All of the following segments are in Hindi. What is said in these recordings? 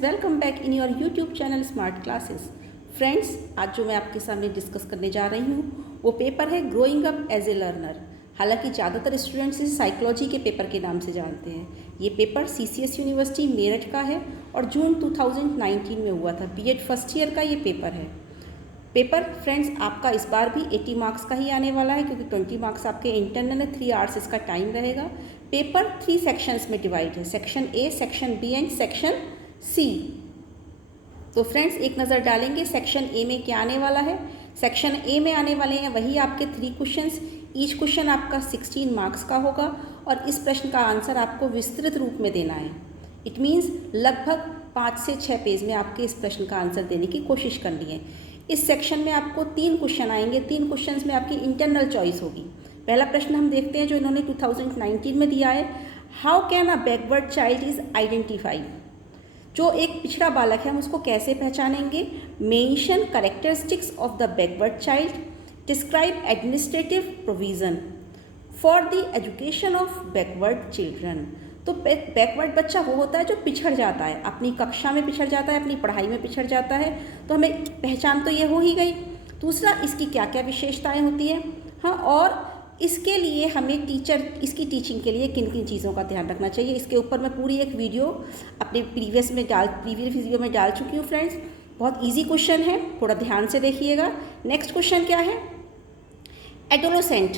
Welcome back in your YouTube channel smart classes. Friends, आज जो मैं आपके सामने डिस्कस करने जा रही हूँ वो पेपर है growing up as a learner. हालांकि ज़्यादातर स्टूडेंट्स इसे साइकोलॉजी के पेपर के नाम से जानते हैं। ये पेपर सीसीएस यूनिवर्सिटी मेरठ का है और जून 2019 में हुआ था। बीएड फर्स्ट ईयर का ये पेपर है। पेपर फ्रेंड्स आपका इस बार भी 80 मार्क्स का ही आने वाला है, क्योंकि 20 मार्क्स आपके इंटरनल है। 3 आवर्स इसका टाइम रहेगा। पेपर 3 सेक्शंस में डिवाइड है, section A, section B and section C. तो फ्रेंड्स एक नज़र डालेंगे सेक्शन ए में क्या आने वाला है। सेक्शन ए में आने वाले हैं वही आपके 3 क्वेश्चंस। ईच क्वेश्चन आपका 16 मार्क्स का होगा और इस प्रश्न का आंसर आपको विस्तृत रूप में देना है। इट मीन्स लगभग 5 से 6 पेज में आपके इस प्रश्न का आंसर देने की कोशिश करनी है। इस सेक्शन में आपको 3 क्वेश्चन आएंगे। 3 क्वेश्चन में आपकी इंटरनल चॉइस होगी। पहला प्रश्न हम देखते हैं जो इन्होंने 2019 में दिया है। How can a backward child is identified. जो एक पिछड़ा बालक है हम उसको कैसे पहचानेंगे। Mention characteristics of the backward child, describe administrative provision for the education of backward children. तो बैकवर्ड बच्चा वो होता है जो पिछड़ जाता है, अपनी कक्षा में पिछड़ जाता है, अपनी पढ़ाई में पिछड़ जाता है। तो हमें पहचान तो ये हो ही गई। दूसरा, इसकी क्या क्या विशेषताएं होती हैं, हाँ, और इसके लिए हमें इसकी टीचिंग के लिए किन किन चीज़ों का ध्यान रखना चाहिए। इसके ऊपर मैं पूरी एक वीडियो अपने प्रीवियस वीडियो में डाल चुकी हूँ फ्रेंड्स। बहुत ईजी क्वेश्चन है, थोड़ा ध्यान से देखिएगा। नेक्स्ट क्वेश्चन क्या है। Adolescent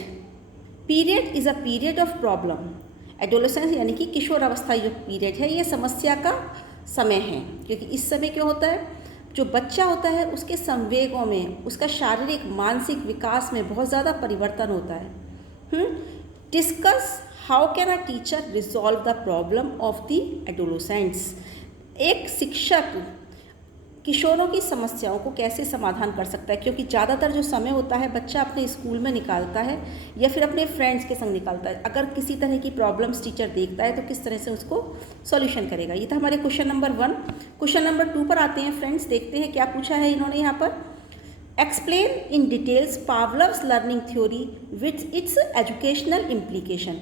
period is a period of problem. Adolescence यानी कि किशोर अवस्था जो पीरियड है ये समस्या का समय है, क्योंकि इस समय क्या होता है, जो बच्चा होता है उसके संवेगों में, उसका शारीरिक मानसिक विकास में बहुत ज़्यादा परिवर्तन होता है। Discuss how can a teacher resolve the problem of the adolescents. एक शिक्षक किशोरों की समस्याओं को कैसे समाधान कर सकता है, क्योंकि ज़्यादातर जो समय होता है बच्चा अपने स्कूल में निकालता है या फिर अपने फ्रेंड्स के संग निकालता है। अगर किसी तरह की प्रॉब्लम्स टीचर देखता है तो किस तरह से उसको सॉल्यूशन करेगा। ये था हमारे क्वेश्चन नंबर 1। क्वेश्चन नंबर 2 पर आते हैं फ्रेंड्स। देखते हैं क्या पूछा है इन्होंने यहाँ पर। Explain in details Pavlov's learning theory with its educational implication.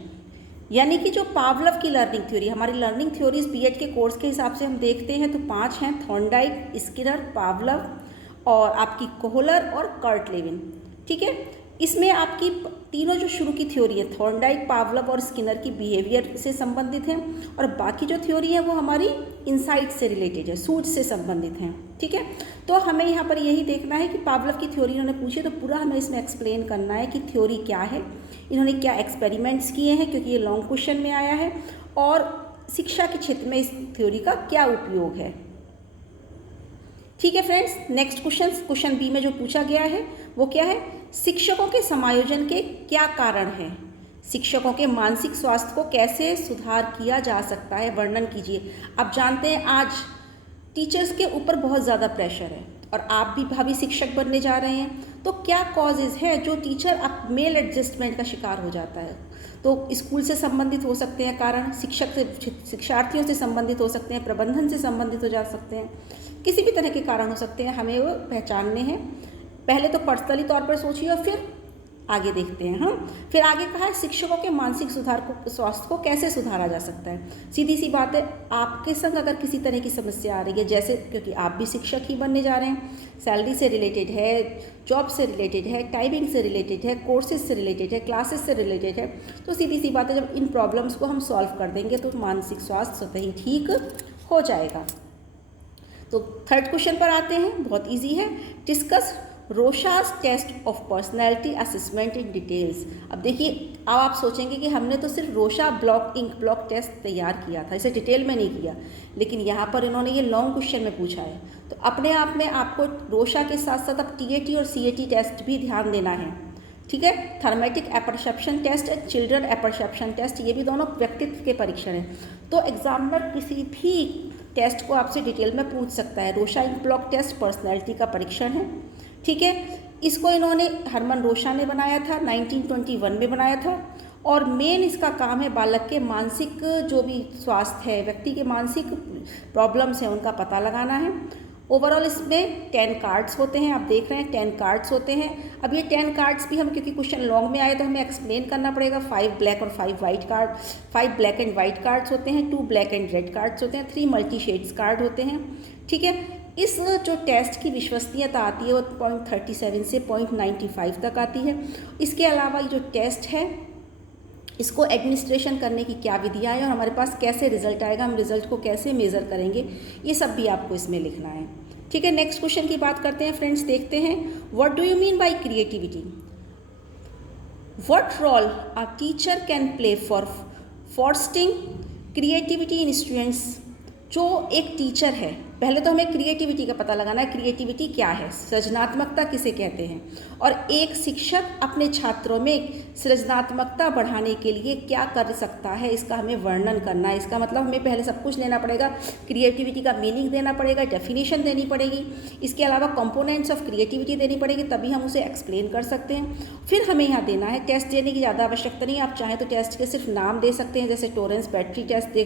यानी कि जो पावलव की लर्निंग थ्योरी, हमारी लर्निंग थ्योरीज बीएड के कोर्स के हिसाब से हम देखते हैं तो 5 हैं, थॉर्नडाइक, स्किनर, पावलव और आपकी कोहलर और कर्टलेविन। ठीक है, इसमें आपकी तीनों जो शुरू की थ्योरी है थॉर्नडाइक, पावलव और स्किनर की बिहेवियर से संबंधित हैं, और बाकी जो थ्योरी है वो हमारी इनसाइट से रिलेटेड है, सूझ से संबंधित हैं। ठीक है, तो हमें यहाँ पर यही देखना है कि पावलव की थ्योरी इन्होंने पूछी तो पूरा हमें इसमें एक्सप्लेन करना है कि थ्योरी क्या है, इन्होंने क्या एक्सपेरिमेंट्स किए हैं, क्योंकि ये लॉन्ग क्वेश्चन में आया है, और शिक्षा के क्षेत्र में इस थ्योरी का क्या उपयोग है। ठीक है फ्रेंड्स, नेक्स्ट क्वेश्चन बी में जो पूछा गया है वो क्या है। शिक्षकों के समायोजन के क्या कारण हैं। शिक्षकों के मानसिक स्वास्थ्य को कैसे सुधार किया जा सकता है, वर्णन कीजिए। आप जानते हैं आज टीचर्स के ऊपर बहुत ज़्यादा प्रेशर है और आप भी भावी शिक्षक बनने जा रहे हैं, तो क्या कॉजेज़ है जो टीचर अब मेल एडजस्टमेंट का शिकार हो जाता है। तो स्कूल से संबंधित हो सकते हैं कारण, शिक्षक से, शिक्षार्थियों से संबंधित हो सकते हैं, प्रबंधन से संबंधित हो जा सकते हैं, किसी भी तरह के कारण हो सकते हैं, हमें वो पहचानने हैं। पहले तो पर्सनली तौर पर सोचिए और फिर आगे देखते हैं। हाँ, फिर आगे कहा है शिक्षकों के मानसिक स्वास्थ्य को कैसे सुधारा जा सकता है। सीधी सी बात है, आपके संग अगर किसी तरह की समस्या आ रही है, जैसे क्योंकि आप भी शिक्षक ही बनने जा रहे हैं, सैलरी से रिलेटेड है, जॉब से रिलेटेड है, टाइमिंग से रिलेटेड है, कोर्सेज से रिलेटेड है, क्लासेस से रिलेटेड है, तो सीधी सी बात है जब इन प्रॉब्लम्स को हम सॉल्व कर देंगे तो मानसिक स्वास्थ्य स्वतः ही ठीक हो जाएगा। तो थर्ड क्वेश्चन पर आते हैं, बहुत ईजी है। Discuss Rorschach test of personality assessment in details. अब देखिए, अब आप सोचेंगे कि हमने तो सिर्फ रोशा इंक ब्लॉक टेस्ट तैयार किया था, इसे डिटेल में नहीं किया, लेकिन यहाँ पर इन्होंने ये लॉन्ग क्वेश्चन में पूछा है, तो अपने आप में आपको रोशा के साथ साथ अब टीएटी और सीएटी टेस्ट भी ध्यान देना है। ठीक है, thematic apperception test, children apperception test, ये भी दोनों व्यक्तित्व के परीक्षण हैं। तो एग्जामिनर किसी भी टेस्ट को आपसे डिटेल में पूछ सकता है। Rorschach ink blot test personality का परीक्षण है। ठीक है, इसको इन्होंने हरमन रोशा ने बनाया था, 1921 में बनाया था, और मेन इसका काम है बालक के मानसिक जो भी स्वास्थ्य है, व्यक्ति के मानसिक प्रॉब्लम्स हैं उनका पता लगाना है। ओवरऑल इसमें 10 कार्ड्स होते हैं, आप देख रहे हैं 10 कार्ड्स होते हैं। अब ये 10 कार्ड्स भी हम, क्योंकि क्वेश्चन लॉन्ग में आए तो हमें एक्सप्लेन करना पड़ेगा। 5 ब्लैक और 5 white card, 5 black and white cards होते हैं, 2 ब्लैक एंड रेड कार्ड्स होते हैं, 3 मल्टी शेड्स कार्ड होते हैं। ठीक है, इस जो टेस्ट की विश्वसनीयता आती है वो 0.37 से 0.95 तक आती है। इसके अलावा ये जो टेस्ट है इसको एडमिनिस्ट्रेशन करने की क्या विधियाँ है और हमारे पास कैसे रिजल्ट आएगा, हम रिजल्ट को कैसे मेज़र करेंगे, ये सब भी आपको इसमें लिखना है। ठीक है, नेक्स्ट क्वेश्चन की बात करते हैं फ्रेंड्स, देखते हैं। What do you mean by creativity? What role a teacher can play for fostering creativity in students? जो एक टीचर है, पहले तो हमें क्रिएटिविटी का पता लगाना है, क्रिएटिविटी क्या है, सृजनात्मकता किसे कहते हैं, और एक शिक्षक अपने छात्रों में सृजनात्मकता बढ़ाने के लिए क्या कर सकता है, इसका हमें वर्णन करना है। इसका मतलब हमें पहले सब कुछ लेना पड़ेगा, क्रिएटिविटी का मीनिंग देना पड़ेगा, डेफिनेशन देनी पड़ेगी, इसके अलावा कंपोनेंट्स ऑफ क्रिएटिविटी देनी पड़ेगी, तभी हम उसे एक्सप्लेन कर सकते हैं। फिर हमें यहाँ देना है, टेस्ट देने की ज़्यादा आवश्यकता नहीं, आप चाहें तो टेस्ट के सिर्फ नाम दे सकते हैं, जैसे Torrance battery test,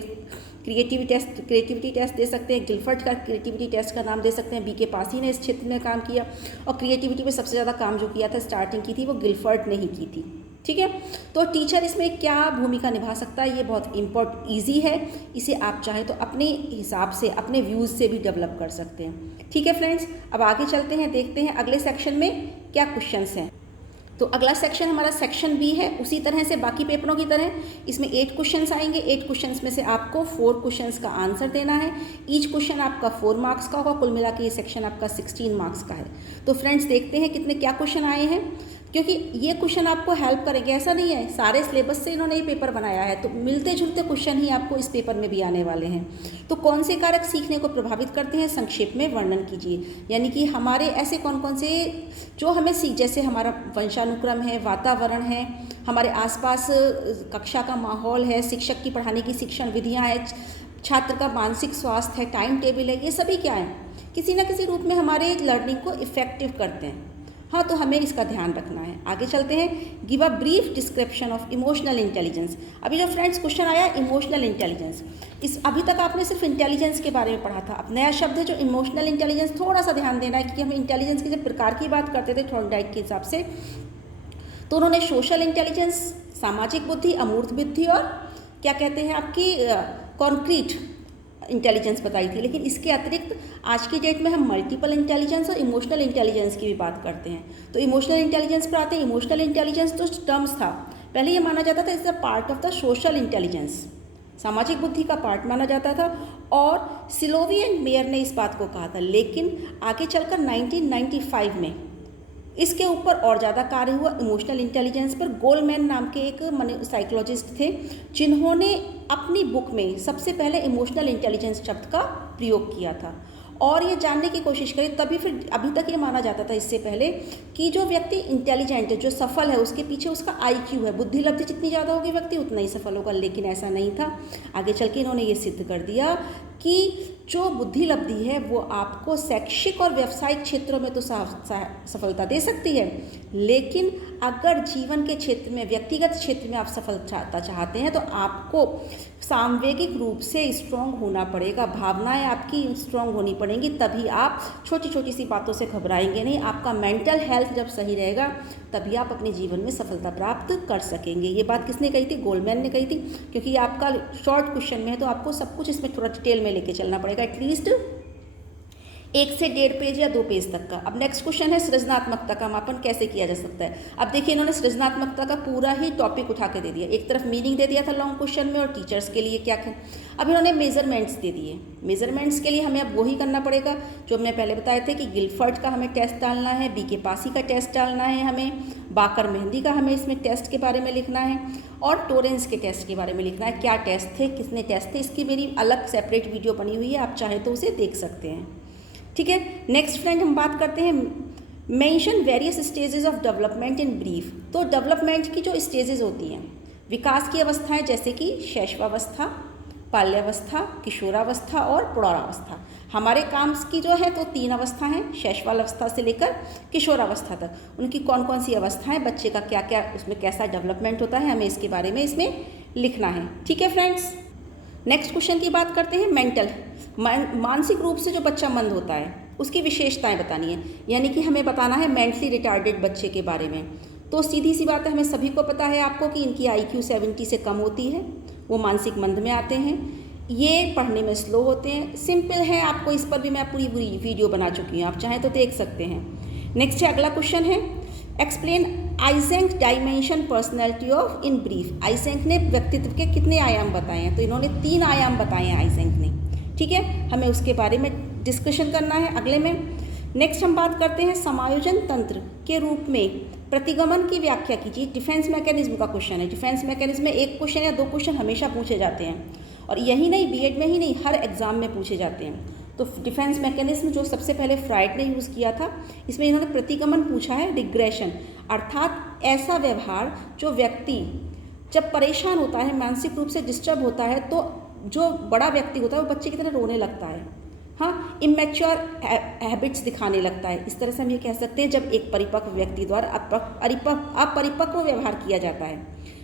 creativity test दे सकते हैं, गिलफर्ट का क्रिएटिविटी टेस्ट का नाम दे सकते हैं। बीके पासी ने इस क्षेत्र में काम किया और क्रिएटिविटी में सबसे ज़्यादा काम जो किया था, स्टार्टिंग की थी, वो गिलफर्ट ने ही की थी। ठीक है, तो टीचर इसमें क्या भूमिका निभा सकता है, ये बहुत ईजी है, इसे आप चाहें तो अपने हिसाब से, अपने व्यूज़ से भी डेवलप कर सकते हैं। ठीक है फ्रेंड्स, अब आगे चलते हैं, देखते हैं अगले सेक्शन में क्या क्वेश्चंस हैं। तो अगला सेक्शन हमारा सेक्शन बी है, उसी तरह से बाकी पेपरों की तरह इसमें 8 क्वेश्चंस आएंगे। 8 क्वेश्चंस में से आपको 4 क्वेश्चंस का आंसर देना है। ईच क्वेश्चन आपका 4 मार्क्स का होगा, कुल मिला के ये सेक्शन आपका 16 मार्क्स का है। तो फ्रेंड्स देखते हैं कितने क्या क्वेश्चन आए हैं, क्योंकि ये क्वेश्चन आपको हेल्प करेंगे। ऐसा नहीं है सारे सिलेबस से इन्होंने ये पेपर बनाया है, तो मिलते जुलते क्वेश्चन ही आपको इस पेपर में भी आने वाले हैं। तो कौन से कारक सीखने को प्रभावित करते हैं, संक्षेप में वर्णन कीजिए। यानी कि हमारे ऐसे कौन कौन से जो हमें जैसे हमारा वंशानुक्रम है, वातावरण है, हमारे आसपास कक्षा का माहौल है, शिक्षक की पढ़ाने की शिक्षण विधियाँ हैं, छात्र का मानसिक स्वास्थ्य है, टाइम टेबल है, ये सभी क्या है, किसी न किसी रूप में हमारे लर्निंग को इफेक्टिव करते हैं। हाँ, तो हमें इसका ध्यान रखना है। आगे चलते हैं, give a brief description of emotional intelligence. अभी जो फ्रेंड्स क्वेश्चन आया इमोशनल इंटेलिजेंस, इस अभी तक आपने सिर्फ इंटेलिजेंस के बारे में पढ़ा था। अब नया शब्द है जो इमोशनल इंटेलिजेंस, थोड़ा सा ध्यान देना है, क्योंकि हम इंटेलिजेंस के जब प्रकार की बात करते थे थॉर्नडाइक के हिसाब से, तो उन्होंने सोशल इंटेलिजेंस, सामाजिक बुद्धि, अमूर्त बुद्धि और क्या कहते हैं आपकी कॉन्क्रीट इंटेलिजेंस बताई थी। लेकिन इसके अतिरिक्त आज की डेट में हम मल्टीपल इंटेलिजेंस और इमोशनल इंटेलिजेंस की भी बात करते हैं। तो इमोशनल इंटेलिजेंस पर आते हैं। इमोशनल इंटेलिजेंस जो टर्म्स था, पहले ये माना जाता था is the part of the social intelligence, सामाजिक बुद्धि का पार्ट माना जाता था, और सिलोवी एंड मेयर ने इस बात को कहा था। लेकिन आगे चलकर 1995 में इसके ऊपर और ज़्यादा कार्य हुआ इमोशनल इंटेलिजेंस पर। गोलमैन नाम के एक साइकोलॉजिस्ट थे, जिन्होंने अपनी बुक में सबसे पहले इमोशनल इंटेलिजेंस शब्द का प्रयोग किया था और ये जानने की कोशिश करी। तभी फिर अभी तक ये माना जाता था इससे पहले कि जो व्यक्ति इंटेलिजेंट है, जो सफल है, उसके पीछे उसका IQ है, बुद्धि लब्धि जितनी ज़्यादा होगी व्यक्ति उतना ही सफल होगा। लेकिन ऐसा नहीं था। आगे चल के इन्होंने ये सिद्ध कर दिया कि जो बुद्धि लब्धि है वो आपको शैक्षिक और व्यावसायिक क्षेत्रों में तो सफलता दे सकती है, लेकिन अगर जीवन के क्षेत्र में, व्यक्तिगत क्षेत्र में आप सफलता चाहते हैं तो आपको सांवेगिक रूप से स्ट्रॉन्ग होना पड़ेगा, भावनाएं आपकी स्ट्रॉन्ग होनी पड़ेंगी, तभी आप छोटी छोटी सी बातों से घबराएंगे नहीं। आपका मेंटल हेल्थ जब सही रहेगा तभी आप अपने जीवन में सफलता प्राप्त कर सकेंगे। ये बात किसने कही थी? गोलमैन ने कही थी। क्योंकि आपका शॉर्ट क्वेश्चन में है तो आपको सब कुछ इसमें थोड़ा डिटेल में लेके चलना पड़ेगा, एटलीस्ट 1 से 1.5 पेज या 2 पेज तक का। अब नेक्स्ट क्वेश्चन है सृजनात्मकता का मापन कैसे किया जा सकता है। अब देखिए इन्होंने सृजनात्मकता का पूरा ही टॉपिक उठा के दे दिया। एक तरफ मीनिंग दे दिया था लॉन्ग क्वेश्चन में और टीचर्स के लिए क्या है। अब इन्होंने मेजरमेंट्स दे दिए। मेजरमेंट्स के लिए हमें अब वही करना पड़ेगा जो हमने पहले बताए थे कि गिलफर्ट का हमें टेस्ट डालना है, बीके पासी का टेस्ट डालना है, हमें बाकर मेहंदी का हमें इसमें टेस्ट के बारे में लिखना है और टोरेंस के टेस्ट के बारे में लिखना है। क्या टेस्ट थे, किसने टेस्ट थे, इसकी मेरी अलग सेपरेट वीडियो बनी हुई है, आप चाहे तो उसे देख सकते हैं। ठीक है, नेक्स्ट फ्रेंड हम बात करते हैं mention various stages of development in brief. तो डेवलपमेंट की जो स्टेजेस होती हैं, विकास की अवस्थाएं जैसे कि शैशवावस्था, बाल्यावस्था, किशोरावस्था और प्रौढ़ावस्था। हमारे काम की जो है तो 3 अवस्था हैं, शैशवावस्था से लेकर किशोरावस्था तक। उनकी कौन कौन सी अवस्थाएं, बच्चे का क्या क्या उसमें कैसा डेवलपमेंट होता है, हमें इसके बारे में इसमें लिखना है। ठीक है फ्रेंड्स, नेक्स्ट क्वेश्चन की बात करते हैं मेंटल, मानसिक रूप से जो बच्चा मंद होता है उसकी विशेषताएं बतानी है, यानी कि हमें बताना है मेंटली रिटार्डेड बच्चे के बारे में। तो सीधी सी बात है, हमें सभी को पता है आपको कि इनकी IQ 70 से कम होती है, वो मानसिक मंद में आते हैं, ये पढ़ने में स्लो होते हैं। सिंपल है, आपको इस पर भी मैं पूरी वीडियो बना चुकी हूँ, आप चाहें तो देख सकते हैं। नेक्स्ट है, अगला क्वेश्चन है explain Eysenck dimension personality of in brief. Eysenck ने व्यक्तित्व के कितने आयाम बताए हैं? तो इन्होंने 3 आयाम बताए हैं आइजेंक ने, ठीक है, हमें उसके बारे में डिस्कशन करना है अगले में। नेक्स्ट हम बात करते हैं समायोजन तंत्र के रूप में प्रतिगमन की व्याख्या कीजिए। डिफेंस मैकेनिज्म का क्वेश्चन है। डिफेंस मैकेनिज्म में 1 क्वेश्चन या 2 क्वेश्चन हमेशा पूछे जाते हैं, और यही नहीं, बीएड में ही नहीं, हर एग्जाम में पूछे जाते हैं। तो डिफेंस मैकेनिज्म जो सबसे पहले फ्राइड ने यूज़ किया था, इसमें इन्होंने प्रतिगमन पूछा है, रिग्रेशन, अर्थात ऐसा व्यवहार जो व्यक्ति जब परेशान होता है, मानसिक रूप से डिस्टर्ब होता है, तो जो बड़ा व्यक्ति होता है वो बच्चे की तरह रोने लगता है, हाँ, इमेच्योर हैबिट्स दिखाने लगता है। इस तरह से हम ये कह सकते हैं जब एक परिपक्व व्यक्ति द्वारा अपरिपक्व व्यवहार किया जाता है,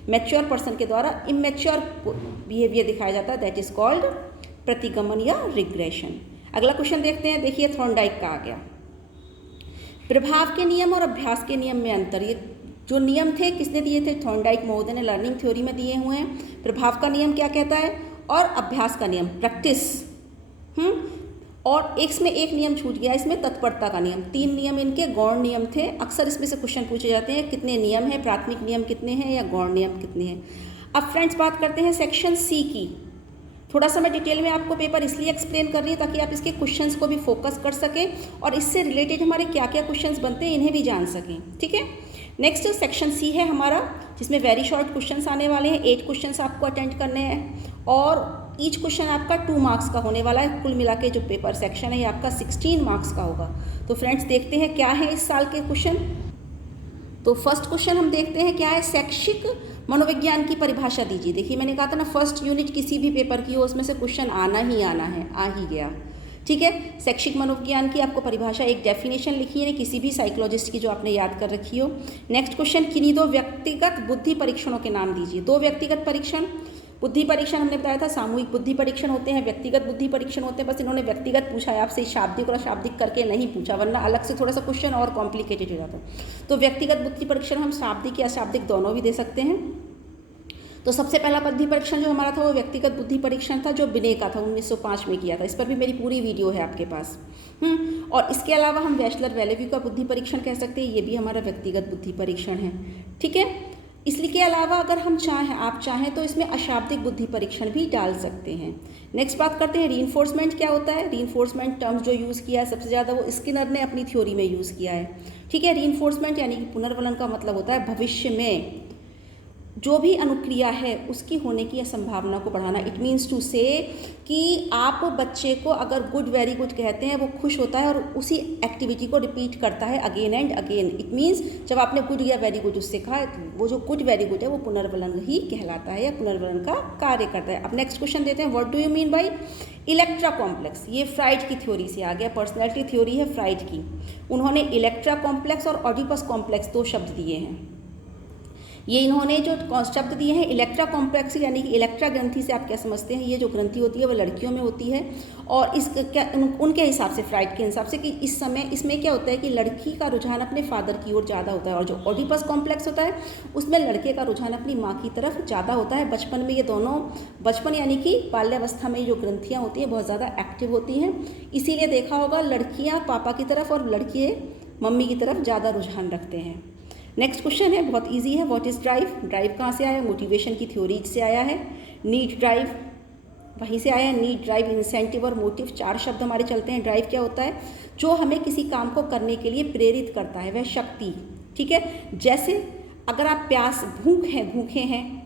मैच्योर पर्सन के द्वारा इमेच्योर बिहेवियर दिखाया जाता है, दैट इज कॉल्ड प्रतिगमन या रिग्रेशन। अगला क्वेश्चन देखते हैं, देखिए थॉर्नडाइक का आ गया। प्रभाव के नियम और अभ्यास के नियम में अंतर। ये जो नियम थे किसने दिए थे? थॉर्नडाइक महोदय ने लर्निंग थ्योरी में दिए हुए हैं। प्रभाव का नियम क्या कहता है और अभ्यास का नियम प्रैक्टिस। और इसमें एक नियम छूट गया, इसमें तत्परता का नियम। 3 नियम इनके गौण नियम थे। अक्सर इसमें से क्वेश्चन पूछे जाते हैं, कितने नियम हैं, प्राथमिक नियम कितने हैं या गौण नियम कितने हैं। अब फ्रेंड्स बात करते हैं सेक्शन सी की। थोड़ा सा मैं डिटेल में आपको पेपर इसलिए एक्सप्लेन कर रही हूँ ताकि आप इसके क्वेश्चंस को भी फोकस कर सकें और इससे रिलेटेड हमारे क्या क्या क्वेश्चंस बनते हैं इन्हें भी जान सकें, ठीक है। नेक्स्ट सेक्शन सी है हमारा, जिसमें वेरी शॉर्ट क्वेश्चंस आने वाले हैं। 8 क्वेश्चंस आपको अटेंड करने हैं और ईच क्वेश्चन आपका 2 मार्क्स का होने वाला है। कुल मिला के जो पेपर सेक्शन है ये आपका 16 मार्क्स का होगा। तो फ्रेंड्स देखते हैं क्या है इस साल के क्वेश्चन। तो फर्स्ट क्वेश्चन हम देखते हैं क्या है, शैक्षिक मनोविज्ञान की परिभाषा दीजिए। देखिए मैंने कहा था ना, फर्स्ट यूनिट किसी भी पेपर की हो उसमें से क्वेश्चन आना ही आना है, आ ही गया, ठीक है। शैक्षिक मनोविज्ञान की आपको परिभाषा, एक डेफिनेशन लिखी है किसी भी साइकोलॉजिस्ट की जो आपने याद कर रखी हो। नेक्स्ट क्वेश्चन, किन्हीं 2 व्यक्तिगत बुद्धि परीक्षणों के नाम दीजिए। 2 व्यक्तिगत परीक्षण, बुद्धि परीक्षण हमने बताया था, सामूहिक बुद्धि परीक्षण होते हैं, व्यक्तिगत बुद्धि परीक्षण होते हैं। बस इन्होंने व्यक्तिगत पूछा है आपसे, शाब्दिक और अशाब्दिक करके नहीं पूछा, वरना अलग से थोड़ा सा क्वेश्चन और कॉम्प्लिकेटेड हो जाता। तो व्यक्तिगत बुद्धि परीक्षण हम शाब्दिक या अशाब्दिक दोनों भी दे सकते हैं। तो सबसे पहला बुद्धि परीक्षण जो हमारा था वो व्यक्तिगत बुद्धि परीक्षण था, जो बिने का था, 1905 में किया था। इस पर भी मेरी पूरी वीडियो है आपके पास। और इसके अलावा हम वेशलर वेलेव्यू का बुद्धि परीक्षण कह सकते हैं, ये भी हमारा व्यक्तिगत बुद्धि परीक्षण है, ठीक है। इसके अलावा अगर हम आप चाहें तो इसमें अशाब्दिक बुद्धि परीक्षण भी डाल सकते हैं। नेक्स्ट बात करते हैं रीइंफोर्समेंट क्या होता है। रीइंफोर्समेंट टर्म्स जो यूज़ किया है सबसे ज़्यादा वो स्किनर ने अपनी थ्योरी में यूज़ किया है, ठीक है। रीइंफोर्समेंट यानी कि पुनर्वलन का मतलब होता है भविष्य में जो भी अनुक्रिया है उसकी होने की संभावना को बढ़ाना। इट मीन्स टू से कि आप बच्चे को अगर गुड वेरी गुड कहते हैं वो खुश होता है और उसी एक्टिविटी को रिपीट करता है again and again. It means जब आपने गुड या वेरी गुड उससे कहा, वो जो गुड वेरी गुड है वो पुनर्वलन ही कहलाता है या पुनर्वलन का कार्य करता है। अब नेक्स्ट क्वेश्चन देते हैं, what do you mean bye Electra complex. ये फ्राइड की थ्योरी से आ गया, पर्सनैलिटी थ्योरी है फ्राइड की। उन्होंने इलेक्ट्रा कॉम्प्लेक्स और ऑडिपस कॉम्प्लेक्स 2 शब्द दिए हैं। ये इन्होंने जो शब्द दिए हैं इलेक्ट्रा कॉम्प्लेक्स यानी कि इलेक्ट्रा ग्रंथि से आप क्या समझते हैं, ये जो ग्रंथि होती है वो लड़कियों में होती है। और इस क्या उनके हिसाब से, फ्राइड के हिसाब से, कि इस समय इसमें क्या होता है कि लड़की का रुझान अपने फादर की ओर ज़्यादा होता है, और जो ऑडिपस कॉम्प्लेक्स होता है उसमें लड़के का रुझान अपनी माँ की तरफ ज़्यादा होता है। बचपन में ये दोनों, बचपन यानी कि बाल्यावस्था में जो ग्रंथियाँ होती हैं बहुत ज़्यादा एक्टिव होती हैं। इसीलिए देखा होगा लड़कियाँ पापा की तरफ और लड़के मम्मी की तरफ ज़्यादा रुझान रखते हैं। नेक्स्ट क्वेश्चन है, बहुत इजी है, व्हाट इज़ ड्राइव। ड्राइव कहाँ से आया? मोटिवेशन की थ्योरी से आया है। नीड ड्राइव वहीं से आया है। नीड ड्राइव, इंसेंटिव और मोटिव, 4 शब्द हमारे चलते हैं। ड्राइव क्या होता है? जो हमें किसी काम को करने के लिए प्रेरित करता है, वह शक्ति, ठीक है। जैसे अगर आप भूखे हैं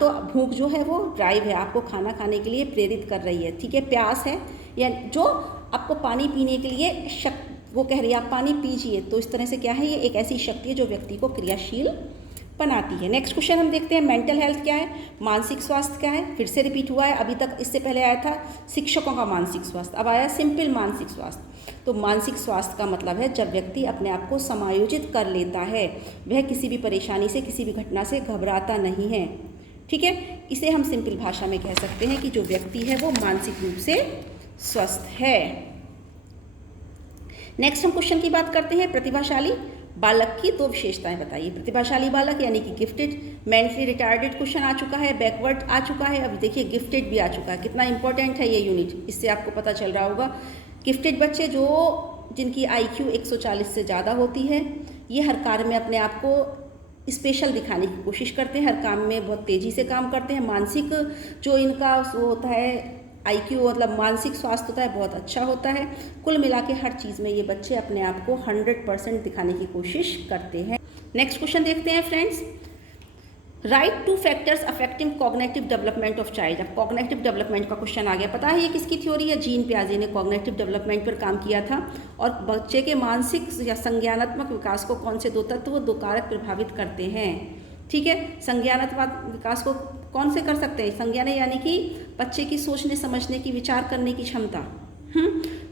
तो भूख जो है वो ड्राइव है, आपको खाना खाने के लिए प्रेरित कर रही है, ठीक है। प्यास है या जो आपको पानी पीने के लिए वो कह रही है आप पानी पीजिए। तो इस तरह से क्या है, ये एक ऐसी शक्ति है जो व्यक्ति को क्रियाशील बनाती है। नेक्स्ट क्वेश्चन हम देखते हैं, मेंटल हेल्थ क्या है, मानसिक स्वास्थ्य क्या है। फिर से रिपीट हुआ है, अभी तक इससे पहले आया था शिक्षकों का मानसिक स्वास्थ्य, अब आया सिंपल मानसिक स्वास्थ्य। तो मानसिक स्वास्थ्य का मतलब है जब व्यक्ति अपने आप को समायोजित कर लेता है, वह किसी भी परेशानी से, किसी भी घटना से घबराता नहीं है, ठीक है, इसे हम सिंपल भाषा में कह सकते हैं कि जो व्यक्ति है वो मानसिक रूप से स्वस्थ है। नेक्स्ट हम क्वेश्चन की बात करते हैं, प्रतिभाशाली बालक की दो विशेषताएं बताइए। प्रतिभाशाली बालक यानी कि गिफ्टेड, मेंटली रिटार्डेड क्वेश्चन आ चुका है, बैकवर्ड आ चुका है, अब देखिए गिफ्टेड भी आ चुका है। कितना इंपॉर्टेंट है ये यूनिट, इससे आपको पता चल रहा होगा। गिफ्टेड बच्चे जिनकी IQ 140 से ज़्यादा होती है, ये हर कार्य में अपने आप को स्पेशल दिखाने की कोशिश करते हैं, हर काम में बहुत तेज़ी से काम करते हैं। मानसिक जो इनका वो होता है IQ मतलब मानसिक स्वास्थ्य होता है बहुत अच्छा होता है। कुल मिला के हर चीज़ में ये बच्चे अपने आप को 100% दिखाने की कोशिश करते हैं। नेक्स्ट क्वेश्चन देखते हैं friends, right 2 factors affecting cognitive development of child. अब कॉग्निटिव डेवलपमेंट का क्वेश्चन आ गया। पता है ये किसकी थ्योरी है? जीन पियाजे ने कॉग्निटिव डेवलपमेंट पर काम किया था और बच्चे के मानसिक या संज्ञानात्मक विकास को कौन से 2 तत्व 2 कारक प्रभावित करते हैं। ठीक है, संज्ञानात्मक विकास को कौन से कर सकते हैं? संज्ञान यानी कि बच्चे की सोचने समझने की विचार करने की क्षमता।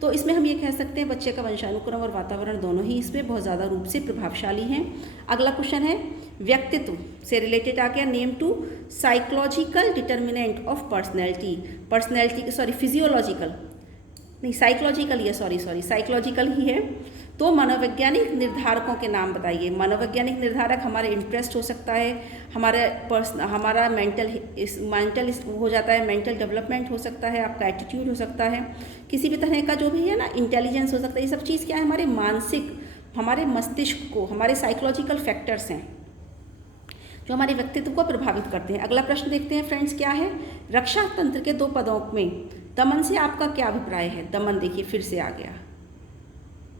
तो इसमें हम ये कह सकते हैं बच्चे का वंशानुक्रम और वातावरण दोनों ही इसमें बहुत ज़्यादा रूप से प्रभावशाली हैं। अगला क्वेश्चन है व्यक्तित्व से रिलेटेड आ गया, name 2 psychological determinant of personality physiological नहीं साइकोलॉजिकल ही है, सॉरी साइकोलॉजिकल ही है। तो मनोवैज्ञानिक निर्धारकों के नाम बताइए। मनोवैज्ञानिक निर्धारक हमारे इंटरेस्ट हो सकता है, हमारा मेंटल हो जाता है, मेंटल डेवलपमेंट हो सकता है, आपका एटीट्यूड हो सकता है, किसी भी तरह का जो भी है ना इंटेलिजेंस हो सकता है। ये सब चीज़ क्या है? हमारे मस्तिष्क को, हमारे साइकोलॉजिकल फैक्टर्स हैं जो हमारे व्यक्तित्व को प्रभावित करते हैं। अगला प्रश्न देखते हैं फ्रेंड्स, क्या है? रक्षा तंत्र के 2 पदों में दमन से आपका क्या अभिप्राय है? दमन देखिए फिर से आ गया।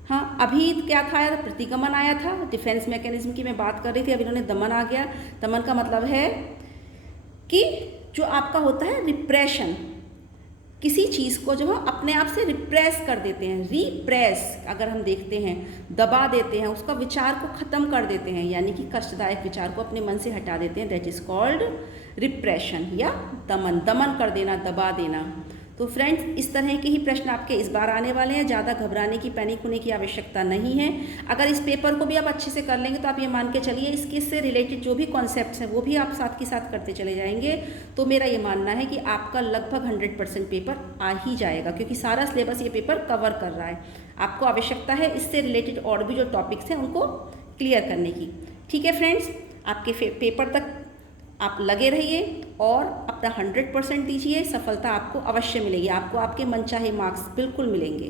हाँ, अभी क्या था? प्रतिगमन आया था, डिफेंस मैकेनिज्म की मैं बात कर रही थी, अब इन्होंने दमन आ गया। दमन का मतलब है कि जो आपका होता है रिप्रेशन, किसी चीज़ को जो हम अपने आप से रिप्रेस कर देते हैं। रिप्रेस अगर हम देखते हैं, दबा देते हैं, उसका विचार को ख़त्म कर देते हैं, यानी कि कष्टदायक विचार को अपने मन से हटा देते हैं, दैट इज़ कॉल्ड रिप्रेशन या दमन। दमन कर देना, दबा देना। तो फ्रेंड्स, इस तरह के ही प्रश्न आपके इस बार आने वाले हैं। ज़्यादा घबराने की, पैनिक होने की आवश्यकता नहीं है। अगर इस पेपर को भी आप अच्छे से कर लेंगे तो आप ये मान के चलिए इससे रिलेटेड जो भी कॉन्सेप्ट्स हैं वो भी आप साथ के साथ करते चले जाएंगे। तो मेरा ये मानना है कि आपका लगभग 100% पेपर आ ही जाएगा, क्योंकि सारा सिलेबस ये पेपर कवर कर रहा है। आपको आवश्यकता है इससे रिलेटेड और भी जो टॉपिक्स हैं उनको क्लियर करने की। ठीक है फ्रेंड्स, आपके पेपर तक आप लगे रहिए और अपना 100% दीजिए। सफलता आपको अवश्य मिलेगी, आपको आपके मनचाहे मार्क्स बिल्कुल मिलेंगे।